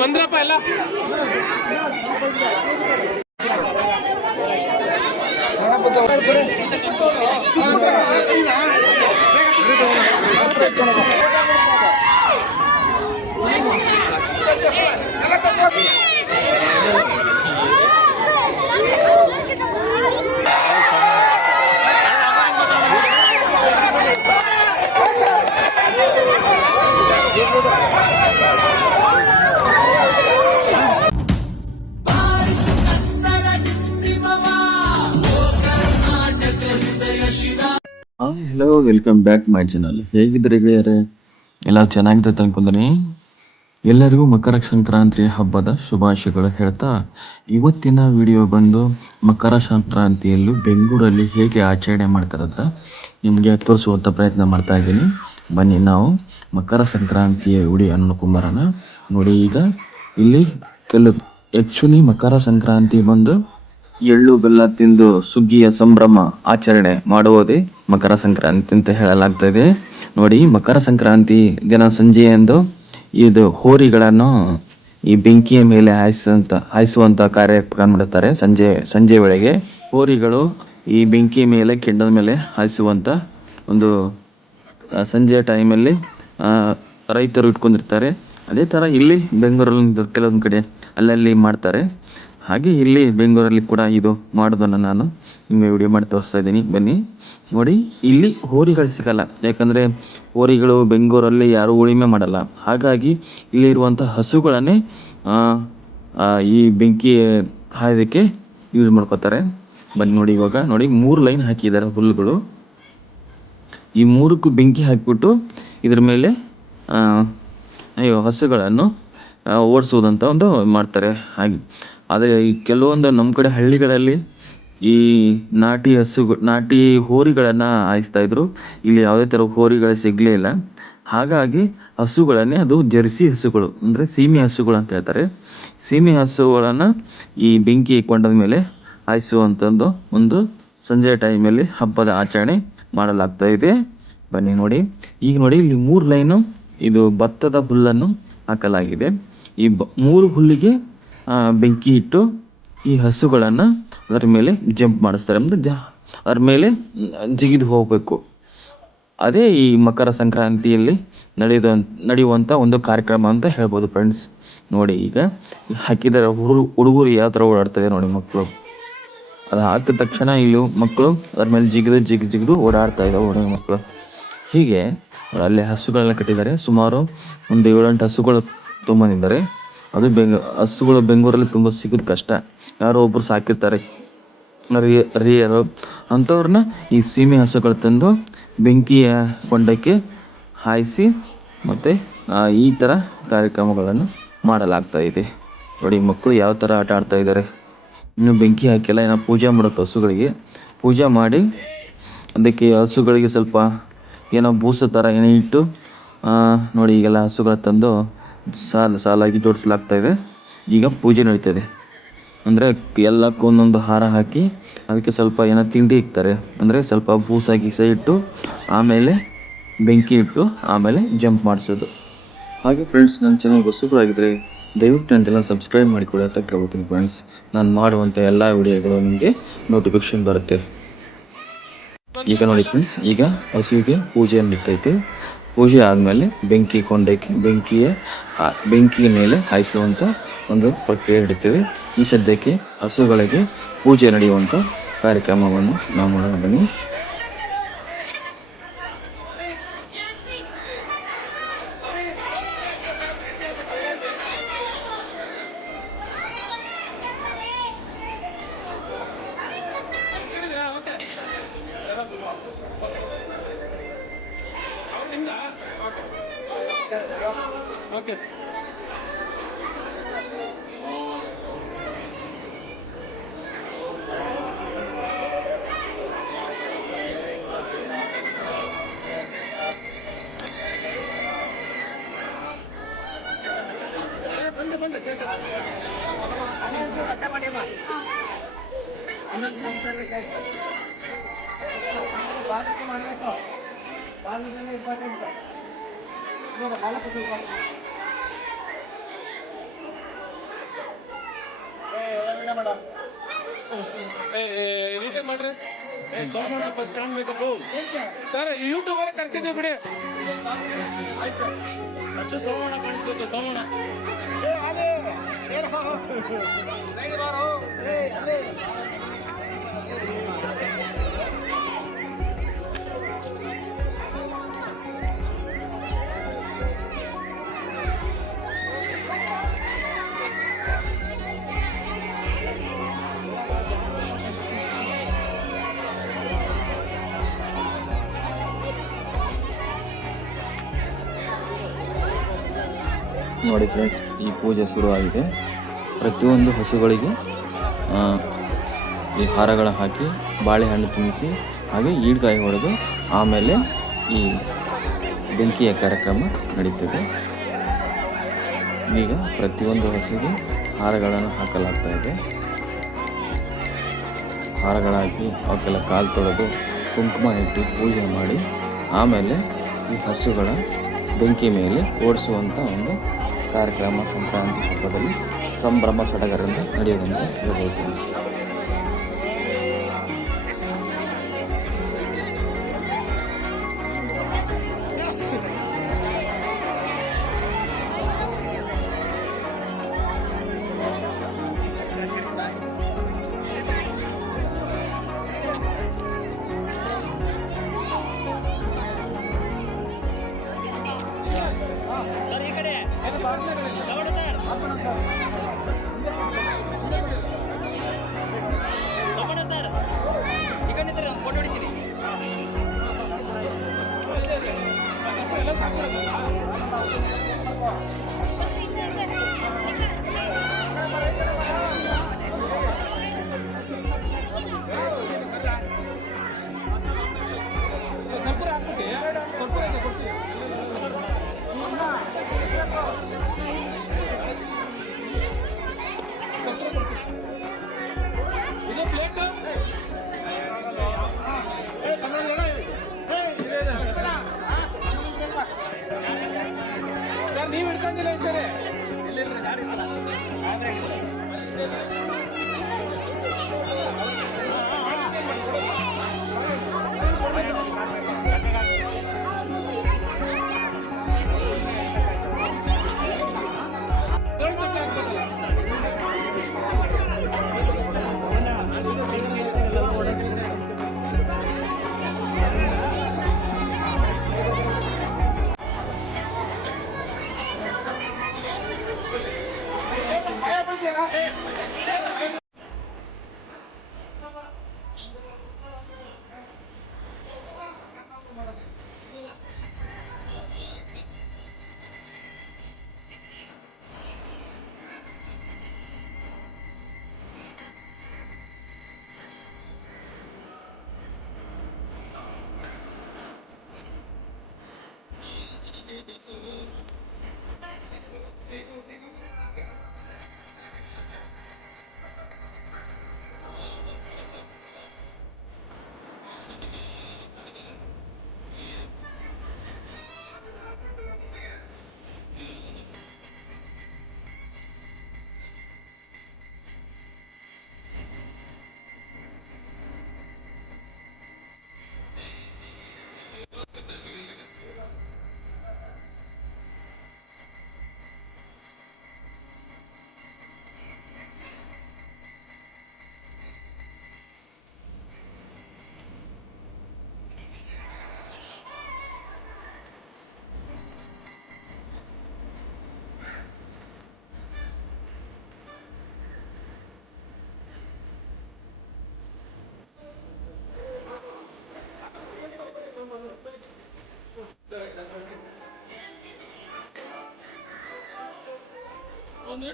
ಬಂದ್ರಪ್ಪ ಎಲ್ಲ hello, welcome back my channel. ಹೇಗಿದ್ರೆ ಗೆಳೆಯರೆ, ಎಲ್ಲ ಚೆನ್ನಾಗಿದೆ ಅನ್ಕೊಂತೀನಿ. ಎಲ್ಲರಿಗೂ ಮಕರ ಸಂಕ್ರಾಂತಿ ಹಬ್ಬದ ಶುಭಾಶಯಗಳು ಹೇಳ್ತಾ, ಇವತ್ತಿನ ವಿಡಿಯೋ ಬಂದು ಮಕರ ಸಂಕ್ರಾಂತಿಯಲ್ಲೂ ಬೆಂಗಳೂರಲ್ಲಿ ಹೇಗೆ ಆಚರಣೆ ಮಾಡ್ತಾರಂತ ನಿಮಗೆ ತೋರಿಸುವಂಥ ಪ್ರಯತ್ನ ಮಾಡ್ತಾ ಇದ್ದೀನಿ. ಬನ್ನಿ ನಾವು ಮಕರ ಸಂಕ್ರಾಂತಿಯ ವಿಡಿಯೋ ಅನ್ಕೊಂಬರೋಣ. ನೋಡಿ, ಈಗ ಇಲ್ಲಿ ಆ್ಯಕ್ಚುಲಿ ಮಕರ ಸಂಕ್ರಾಂತಿ ಬಂದು ಎಳ್ಳು ಬೆಲ್ಲ ತಿಂದು ಸುಗ್ಗಿಯ ಸಂಭ್ರಮ ಆಚರಣೆ ಮಾಡುವುದೇ ಮಕರ ಸಂಕ್ರಾಂತಿ ಅಂತ ಹೇಳಲಾಗ್ತಾ ಇದೆ. ನೋಡಿ, ಮಕರ ಸಂಕ್ರಾಂತಿ ದಿನ ಸಂಜೆಯಂದು ಇದು ಹೋರಿಗಳನ್ನು ಈ ಬೆಂಕಿಯ ಮೇಲೆ ಹಾಯಿಸುವಂಥ ಕಾರ್ಯಕ್ರಮ ಮಾಡುತ್ತಾರೆ. ಸಂಜೆ ವೇಳೆಗೆ ಹೋರಿಗಳು ಈ ಬೆಂಕಿ ಮೇಲೆ ಕೆಂಡದ ಮೇಲೆ ಹಾಯಿಸುವಂಥ ಒಂದು ಸಂಜೆಯ ಟೈಮಲ್ಲಿ ರೈತರು ಇಟ್ಕೊಂಡಿರ್ತಾರೆ. ಅದೇ ಥರ ಇಲ್ಲಿ ಬೆಂಗಳೂರಲ್ಲಿ ಕೆಲವೊಂದು ಕಡೆ ಅಲ್ಲಲ್ಲಿ ಮಾಡ್ತಾರೆ. ಹಾಗೆ ಇಲ್ಲಿ ಬೆಂಗಳೂರಲ್ಲಿ ಕೂಡ ಇದು ಮಾಡೋದನ್ನು ನಾನು ನಿಮಗೆ ವಿಡಿಯೋ ಮಾಡಿ ತೋರಿಸ್ತಾ ಇದ್ದೀನಿ. ಬನ್ನಿ ನೋಡಿ, ಇಲ್ಲಿ ಹೋರಿಗಳು ಸಿಗಲ್ಲ. ಯಾಕಂದರೆ ಹೋರಿಗಳು ಬೆಂಗಳೂರಲ್ಲಿ ಯಾರೂ ಉಳುಮೆ ಮಾಡಲ್ಲ. ಹಾಗಾಗಿ ಇಲ್ಲಿರುವಂಥ ಹಸುಗಳನ್ನೇ ಈ ಬೆಂಕಿ ಹಾಯೋದಕ್ಕೆ ಯೂಸ್ ಮಾಡ್ಕೋತಾರೆ. ಬನ್ನಿ ನೋಡಿ, ಇವಾಗ ನೋಡಿ 3 ಲೈನ್ ಹಾಕಿದ್ದಾರೆ ಹುಲ್ಲುಗಳು. ಈ 3ಕ್ಕೂ ಬೆಂಕಿ ಹಾಕಿಬಿಟ್ಟು ಇದ್ರ ಮೇಲೆ ಹಸುಗಳನ್ನು ಓಡಿಸೋದಂತ ಒಂದು ಮಾಡ್ತಾರೆ. ಹಾಗೆ ಆದರೆ ಈ ಕೆಲವೊಂದು ನಮ್ಮ ಕಡೆ ಹಳ್ಳಿಗಳಲ್ಲಿ ಈ ನಾಟಿ ಹೋರಿಗಳನ್ನು ಹಾಯಿಸ್ತಾಯಿದ್ರು. ಇಲ್ಲಿ ಯಾವುದೇ ಥರ ಹೋರಿಗಳು ಸಿಗಲೇ ಇಲ್ಲ. ಹಾಗಾಗಿ ಹಸುಗಳನ್ನೇ, ಅದು ಜರ್ಸಿ ಹಸುಗಳು ಅಂದರೆ ಸೀಮೆ ಹಸುಗಳು ಅಂತ ಹೇಳ್ತಾರೆ, ಸೀಮೆ ಹಸುಗಳನ್ನು ಈ ಬೆಂಕಿ ಕೊಂಡದ ಮೇಲೆ ಹಾಯಿಸುವಂಥದ್ದು ಒಂದು ಸಂಜೆ ಟೈಮಲ್ಲಿ ಹಬ್ಬದ ಆಚರಣೆ ಮಾಡಲಾಗ್ತಾ ಇದೆ. ಬನ್ನಿ ನೋಡಿ, ಈಗ ನೋಡಿ ಇಲ್ಲಿ 3 ಲೈನು ಇದು ಭತ್ತದ ಹುಲ್ಲನ್ನು ಹಾಕಲಾಗಿದೆ. ಈ 3 ಹುಲ್ಲಿಗೆ ಬೆಂಕಿ ಇಟ್ಟು ಈ ಹಸುಗಳನ್ನು ಅದರ ಮೇಲೆ ಜಂಪ್ ಮಾಡಿಸ್ತಾರೆ. ಅಂದರೆ ಅದ್ರ ಮೇಲೆ ಜಿಗಿದು ಹೋಗಬೇಕು. ಅದೇ ಈ ಮಕರ ಸಂಕ್ರಾಂತಿಯಲ್ಲಿ ನಡೆಯುವಂಥ ಒಂದು ಕಾರ್ಯಕ್ರಮ ಅಂತ ಹೇಳ್ಬೋದು ಫ್ರೆಂಡ್ಸ್. ನೋಡಿ, ಈಗ ಹಾಕಿದರೆ ಹುಡುಗರು ಯಾವ ಥರ ಓಡಾಡ್ತಾರೆ ನೋಡಿ ಮಕ್ಕಳು. ಅದು ಹಾಕಿದ ತಕ್ಷಣ ಇಲ್ಲಿ ಮಕ್ಕಳು ಅದ್ರ ಮೇಲೆ ಜಿಗಿದು ಓಡಾಡ್ತಾ ಇದ್ದಾವೆ ಮಕ್ಕಳು. ಹೀಗೆ ಅಲ್ಲಿ ಹಸುಗಳೆಲ್ಲ ಕಟ್ಟಿದ್ದಾರೆ. ಸುಮಾರು ಒಂದು 7-8 ಹಸುಗಳು ತೊಗೊಂಬಂದಿದ್ದಾರೆ. ಅದು ಹಸುಗಳು ಬೆಂಗಳೂರಲ್ಲಿ ತುಂಬ ಸಿಗೋದು ಕಷ್ಟ. ಯಾರೋ ಒಬ್ಬರು ಸಾಕಿರ್ತಾರೆ ರಿಯರು ಅಂಥವ್ರನ್ನ ಈ ಸೀಮೆ ಹಸುಗಳು ತಂದು ಬೆಂಕಿಯ ಕೊಂಡಕ್ಕೆ ಹಾಯಿಸಿ ಮತ್ತು ಈ ಥರ ಕಾರ್ಯಕ್ರಮಗಳನ್ನು ಮಾಡಲಾಗ್ತಾ ಇದೆ. ನೋಡಿ, ಮಕ್ಕಳು ಯಾವ ಥರ ಆಟ ಆಡ್ತಾ ಇದ್ದಾರೆ. ಇನ್ನು ಬೆಂಕಿ ಹಾಕಿಲ್ಲ, ಏನೋ ಪೂಜೆ ಮಾಡೋಕ್ಕೆ ಹಸುಗಳಿಗೆ ಪೂಜೆ ಮಾಡಿ ಅದಕ್ಕೆ ಹಸುಗಳಿಗೆ ಸ್ವಲ್ಪ ಏನೋ ಬೂಸೋ ಥರ ಏನೋ ಇಟ್ಟು ನೋಡಿ, ಈಗೆಲ್ಲ ಹಸುಗಳ ತಂದು ಸಾಲಾಗಿ ಜೋಡಿಸಲಾಗ್ತಾ ಇದೆ. ಈಗ ಪೂಜೆ ನಡೀತದೆ. ಅಂದರೆ ಎಲ್ಲಕ್ಕೂ ಒಂದೊಂದು ಹಾರ ಹಾಕಿ ಅದಕ್ಕೆ ಸ್ವಲ್ಪ ಏನೋ ತಿಂಡಿ ಇಕ್ತಾರೆ. ಅಂದರೆ ಸ್ವಲ್ಪ ಬೂಸ ಇಟ್ಟು ಆಮೇಲೆ ಬೆಂಕಿ ಇಟ್ಟು ಆಮೇಲೆ ಜಂಪ್ ಮಾಡಿಸೋದು. ಹಾಗೆ ಫ್ರೆಂಡ್ಸ್, ನನ್ನ ಚಾನಲ್ ಹೊಸಬರಾಗಿದ್ದರೆ ದಯವಿಟ್ಟು ನನ್ನ ಚಾನಲ್ ಸಬ್ಸ್ಕ್ರೈಬ್ ಮಾಡಿಕೊಡಿ ಅಂತ ಕೇಳ್ಕೊತೀನಿ ಫ್ರೆಂಡ್ಸ್. ನಾನು ಮಾಡುವಂಥ ಎಲ್ಲ ವಿಡಿಯೋಗಳು ನಿಮಗೆ ನೋಟಿಫಿಕೇಶನ್ ಬರುತ್ತೆ. ಈಗ ನೋಡಿ ಫ್ರೆಂಡ್ಸ್, ಈಗ ಹಸುವಿಗೆ ಪೂಜೆ ನಡೀತೈತೆ. ಪೂಜೆ ಆದಮೇಲೆ ಬೆಂಕಿ ಕೊಂಡಕ್ಕೆ ಬೆಂಕಿಯ ಮೇಲೆ ಹಾಯಿಸುವಂಥ ಒಂದು ಪ್ರಕ್ರಿಯೆ ನಡೀತದೆ. ಈ ಸದ್ಯಕ್ಕೆ ಹಸುಗಳಿಗೆ ಪೂಜೆ ನಡೆಯುವಂಥ ಕಾರ್ಯಕ್ರಮವನ್ನು ನಾವು ಮಾಡೋಣ ಬನ್ನಿ. Okay. ನೀಟಾಗಿ ಮಾಡ್ರಿ ಸರ್, ಯೂಟ್ಯೂಬರ್ ಕರ್ಸಿದ್ದೀವಿ ಬಿಡಿ. ಆಯ್ತು, ಅಷ್ಟು ಸೋಮಣ್ಣ ಕಾಣಿಸ್ಬೇಕು. ಸೋಮಣ್ಣ ನೋಡಿ ಫ್ರೆಂಡ್ಸ್, ಈ ಪೂಜೆ ಶುರುವಾಗಿದೆ. ಪ್ರತಿಯೊಂದು ಹಸುಗಳಿಗೆ ಈ ಹಾರಗಳ ಹಾಕಿ ಬಾಳೆಹಣ್ಣು ತಿನ್ನಿಸಿ ಹಾಗೆ ಈಡ್ಗಾಯಿ ಹೊಡೆದು ಆಮೇಲೆ ಈ ಬೆಂಕಿಯ ಕಾರ್ಯಕ್ರಮ ನಡೀತದೆ. ಈಗ ಪ್ರತಿಯೊಂದು ಹಸುಗೆ ಹಾರಗಳನ್ನು ಹಾಕಲಾಗ್ತಾ ಇದೆ. ಹಾರಗಳ ಹಾಕಿ ಅವಕ್ಕೆಲ್ಲ ಕಾಲು ತೊಳೆದು ಕುಂಕುಮ ಇಟ್ಟು ಪೂಜೆ ಮಾಡಿ ಆಮೇಲೆ ಈ ಹಸುಗಳ ಬೆಂಕಿ ಮೇಲೆ ಓಡಿಸುವಂಥ ಒಂದು ಕಾರ್ಯಕ್ರಮ ಸಂಕ್ರಾಂತಿ ಹಬ್ಬದಲ್ಲಿ ಸಂಭ್ರಮ ಸಡಗರದಿಂದ ನಡೆಯೋದಂತ ಹೇಳ್ಬೋದು. ನೀವು ಹಿಡ್ಕೊಂಡಿಲ್ಲ ಸರಿ.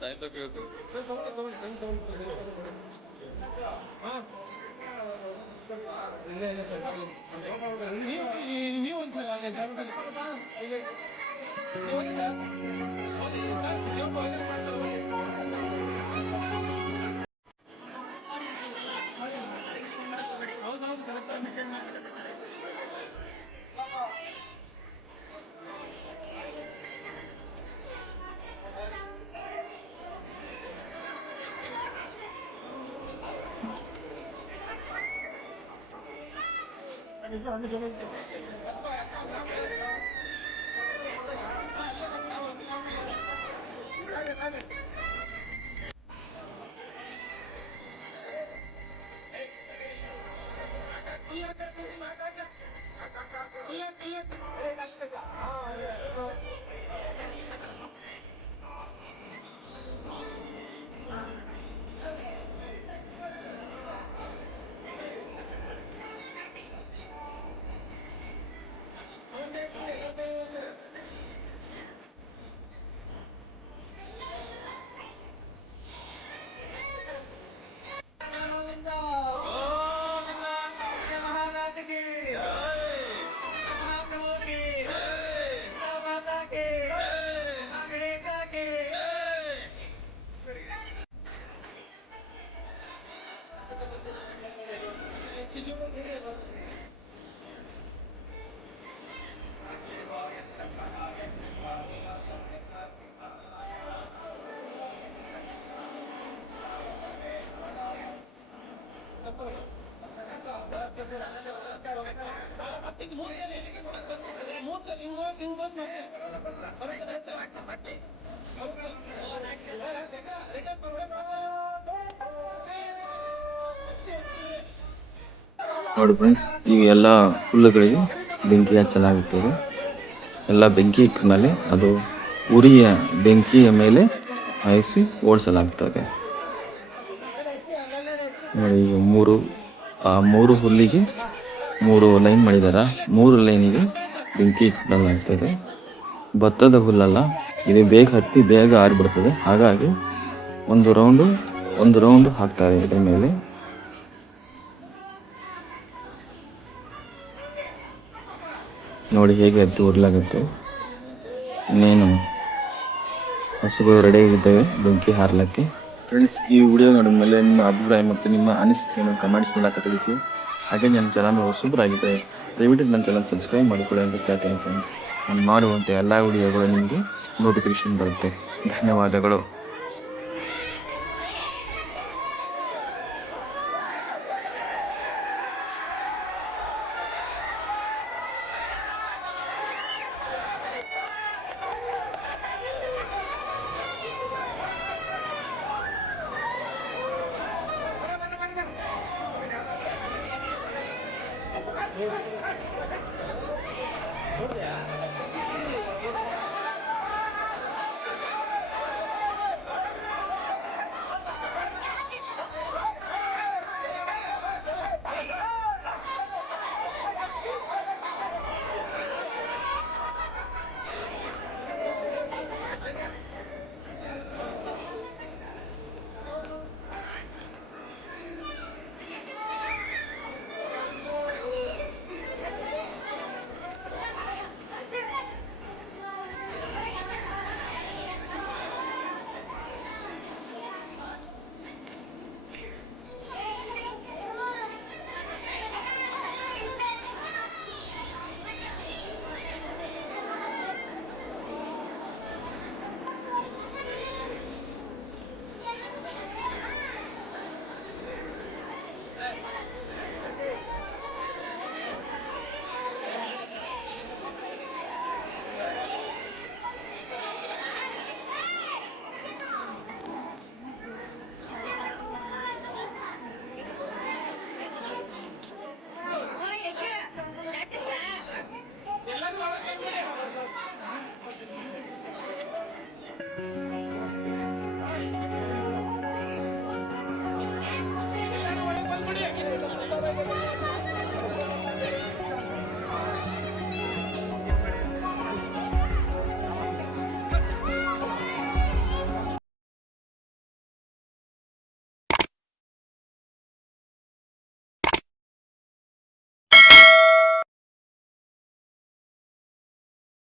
ಟೈಮ್ ತಗೋಬೇಕು. ನೀವು ಒಂದ್ಸಲ ಹೌದೌದು ಕರೆಕ್ಟ್. ನೋಡಿ ಫ್ರೆಂಡ್ಸ್, ಈಗ ಎಲ್ಲ ಹುಲ್ಲುಗಳಿಗೆ ಬೆಂಕಿ ಹಚ್ಚಲಾಗುತ್ತದೆ. ಎಲ್ಲ ಬೆಂಕಿ ಇಟ್ಟ ಮೇಲೆ ಅದು ಉರಿಯ ಬೆಂಕಿಯ ಮೇಲೆ ಹಾಯಿಸಿ ಓಡಿಸಲಾಗ್ತದೆ. ನೋಡಿ, ಈಗ ಮೂರು ಹುಲ್ಲಿಗೆ 3 ಲೈನ್ ಮಾಡಿದಾರ. 3 ಲೈನಿಗೆ ಬೆಂಕಿ ಇಡಲಾಗ್ತದೆ. ಭತ್ತದ ಹುಲ್ಲಲ್ಲ, ಇದು ಬೇಗ ಹತ್ತಿ ಬೇಗ ಆರಿಬಿಡ್ತದೆ. ಹಾಗಾಗಿ ಒಂದು ರೌಂಡು ಹಾಕ್ತಾರೆ ಇದ್ರ ಮೇಲೆ. ನೋಡಿ ಹೇಗೆ ಹತ್ತಿ ಉರ್ಲಾಗುತ್ತೆ. ಇನ್ನೇನು ಹಸುಗಳು ರೆಡಿ ಆಗಿದ್ದಾವೆ ಬೆಂಕಿ ಹಾರಲಿಕ್ಕೆ. ಫ್ರೆಂಡ್ಸ್, ಈ ವಿಡಿಯೋ ನೋಡಿದ ಮೇಲೆ ನಿಮ್ಮ ಅಭಿಪ್ರಾಯ ಮತ್ತು ನಿಮ್ಮ ಅನಿಸಿಕೆಯನ್ನು ಕಮೆಂಟ್ಸ್ ಮೂಲಕ ತಿಳಿಸಿ. ಹಾಗೆ ನನ್ನ ಚಾನಲ್ ಹೊಸಬರಾಗಿದೆ, ದಯವಿಟ್ಟು ನನ್ನ ಚಾನಲ್ ಸಬ್ಸ್ಕ್ರೈಬ್ ಮಾಡಿಕೊಳ್ಳಿ ಅಂತ ಕೇಳ್ತೇನೆ ಫ್ರೆಂಡ್ಸ್. ನಾನು ಮಾಡುವಂಥ ಎಲ್ಲ ವಿಡಿಯೋಗಳು ನಿಮಗೆ ನೋಟಿಫಿಕೇಶನ್ ಬರುತ್ತೆ. ಧನ್ಯವಾದಗಳು.